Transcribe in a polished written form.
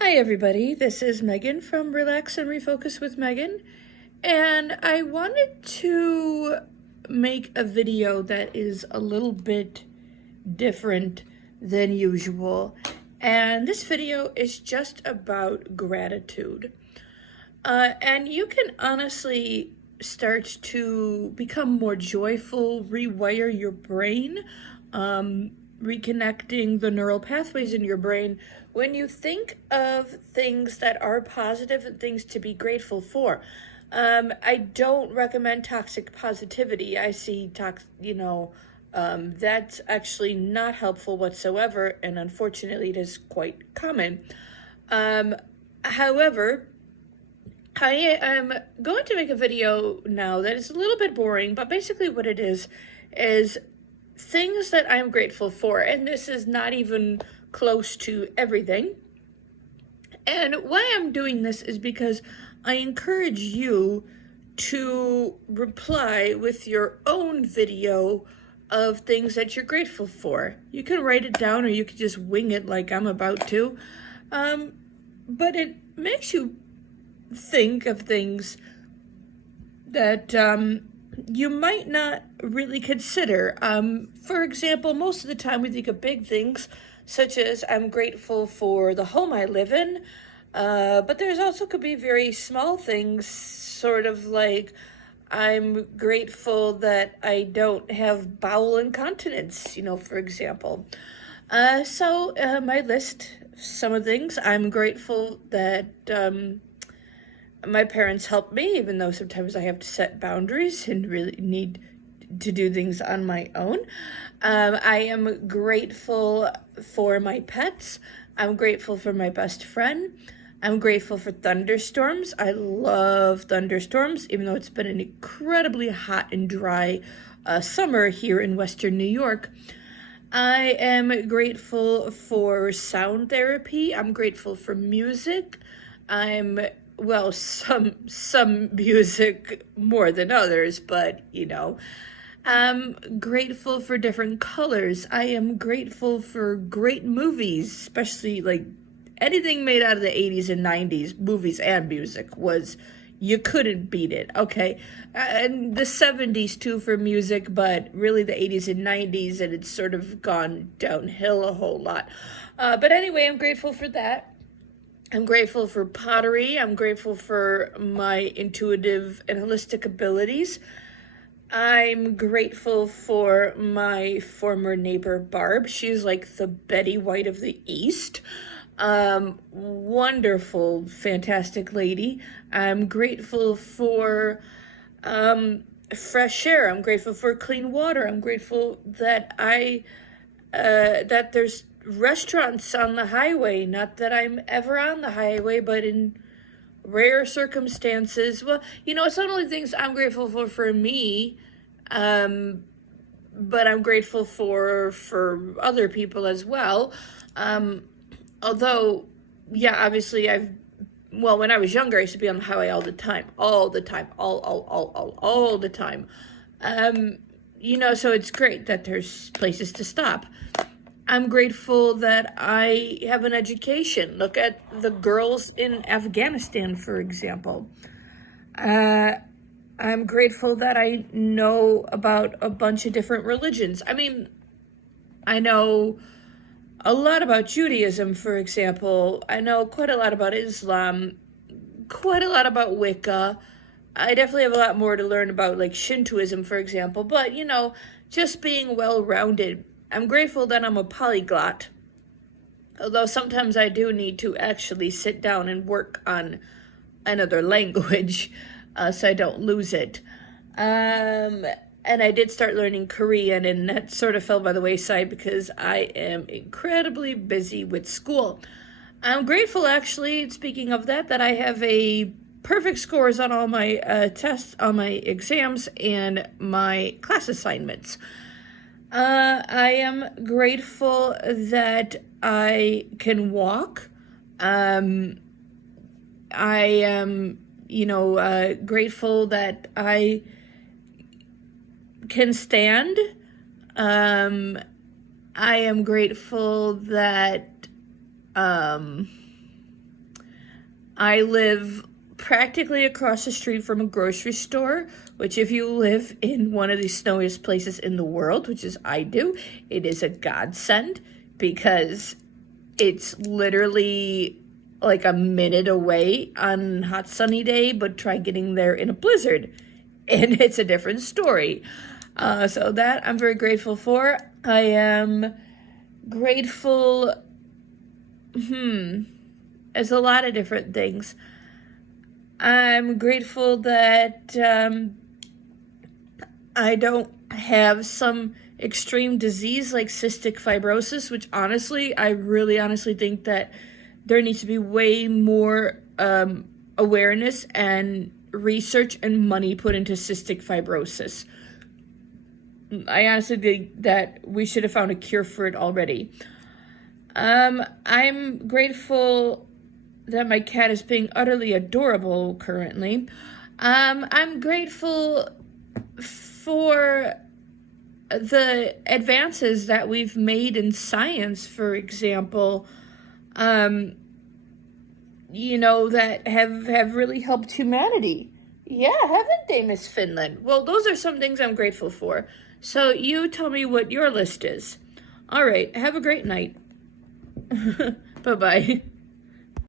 Hi, everybody. This is Megan from Relax and Refocus with Megan, and I wanted to make a video that is a little bit different than usual. And this video is just about gratitude. And you can honestly start to become more joyful, rewire your brain, reconnecting the neural pathways in your brain when you think of things that are positive and things to be grateful for. I don't recommend toxic positivity. I see that's actually not helpful whatsoever, and unfortunately, it is quite common. However, I am going to make a video now that is a little bit boring, but basically what it is things that I'm grateful for, and this is not even close to everything. And why I'm doing this is because I encourage you to reply with your own video of things that you're grateful for. You can write it down or you can just wing it like I'm about to. But it makes you think of things that you might not really consider. For example, most of the time we think of big things, such as I'm grateful for the home I live in, but there's also could be very small things, sort of like I'm grateful that I don't have bowel incontinence, for example. My list, some of the things, I'm grateful that my parents help me, even though sometimes I have to set boundaries and really need to do things on my own. I am grateful for my pets. I'm grateful for my best friend. I'm grateful for thunderstorms. I love thunderstorms, even though it's been an incredibly hot and dry summer here in Western New York. I am grateful for sound therapy. I'm grateful for music. Some music more than others, but I'm grateful for different colors. I am grateful for great movies, especially like anything made out of the 80s and 90s, movies and music you couldn't beat it, okay? And the 70s too for music, but really the 80s and 90s, and it's sort of gone downhill a whole lot. But anyway, I'm grateful for that. I'm grateful for pottery. I'm grateful for my intuitive and holistic abilities. I'm grateful for my former neighbor, Barb. She's like the Betty White of the East. Wonderful, fantastic lady. I'm grateful for fresh air. I'm grateful for clean water. I'm grateful that that there's restaurants on the highway. Not that I'm ever on the highway, but in rare circumstances. Well, it's not only things I'm grateful for me, but I'm grateful for other people as well. Although, yeah, obviously when I was younger, I used to be on the highway all the time, all the time, all the time. So it's great that there's places to stop. I'm grateful that I have an education. Look at the girls in Afghanistan, for example. I'm grateful that I know about a bunch of different religions. I mean, I know a lot about Judaism, for example. I know quite a lot about Islam, quite a lot about Wicca. I definitely have a lot more to learn about, like Shintoism, for example. But, just being well-rounded. I'm grateful that I'm a polyglot. Although sometimes I do need to actually sit down and work on another language so I don't lose it. And I did start learning Korean, and that sort of fell by the wayside because I am incredibly busy with school. I'm grateful, actually, speaking of that I have a perfect scores on all my tests, on my exams, and my class assignments. I am grateful that I can walk. I am, grateful that I can stand. I am grateful that I live practically across the street from a grocery store, which if you live in one of the snowiest places in the world, which is I do, it is a godsend because it's literally like a minute away on a hot sunny day, but try getting there in a blizzard and it's a different story. So that I'm very grateful for. I am grateful, there's a lot of different things. I'm grateful that I don't have some extreme disease like cystic fibrosis, which honestly, I really honestly think that there needs to be way more awareness and research and money put into cystic fibrosis. I honestly think that we should have found a cure for it already. I'm grateful that my cat is being utterly adorable currently. I'm grateful for the advances that we've made in science, for example, that have really helped humanity. Yeah, haven't they, Miss Finland? Well, those are some things I'm grateful for. So you tell me what your list is. All right, have a great night. Bye-bye.